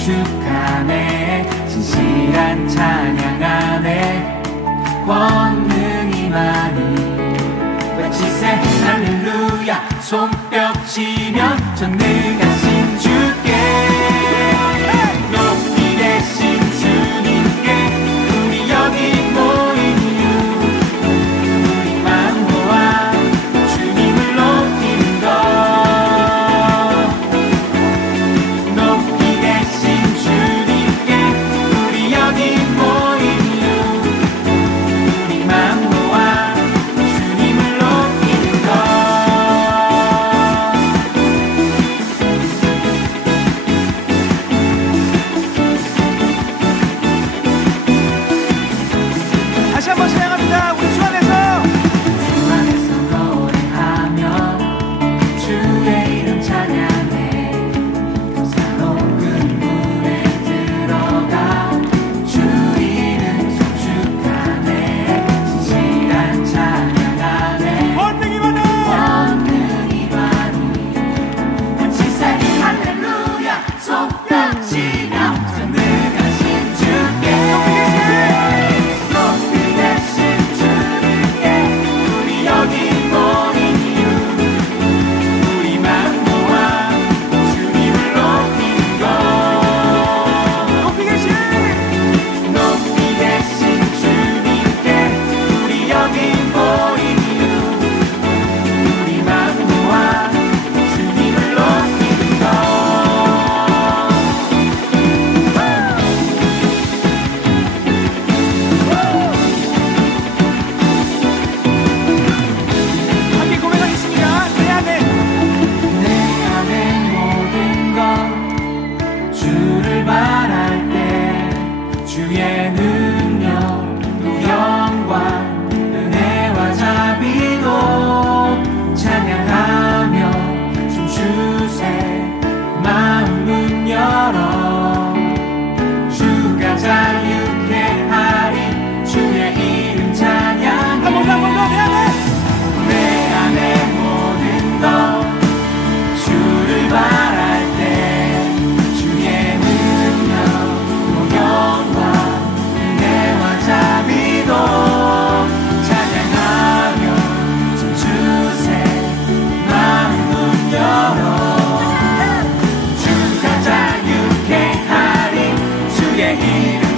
축하네. 진실한 찬양하네 권능이 많이 외치세. 할렐루야. 손뼉치며 전능한 주의 눈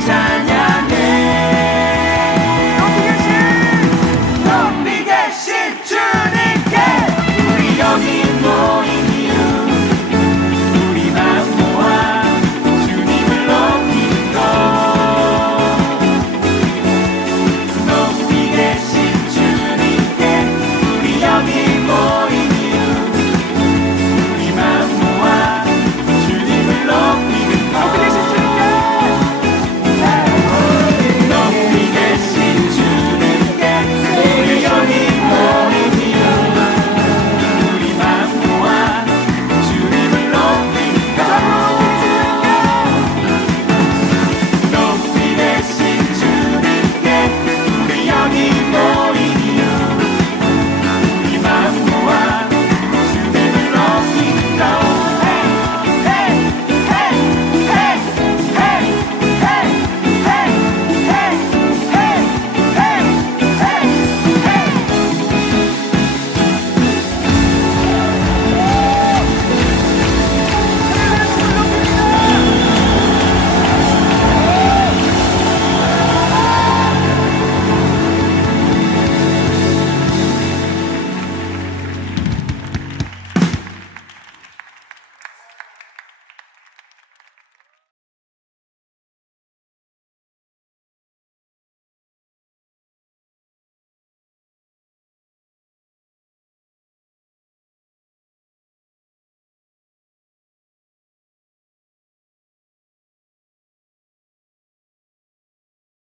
montaña.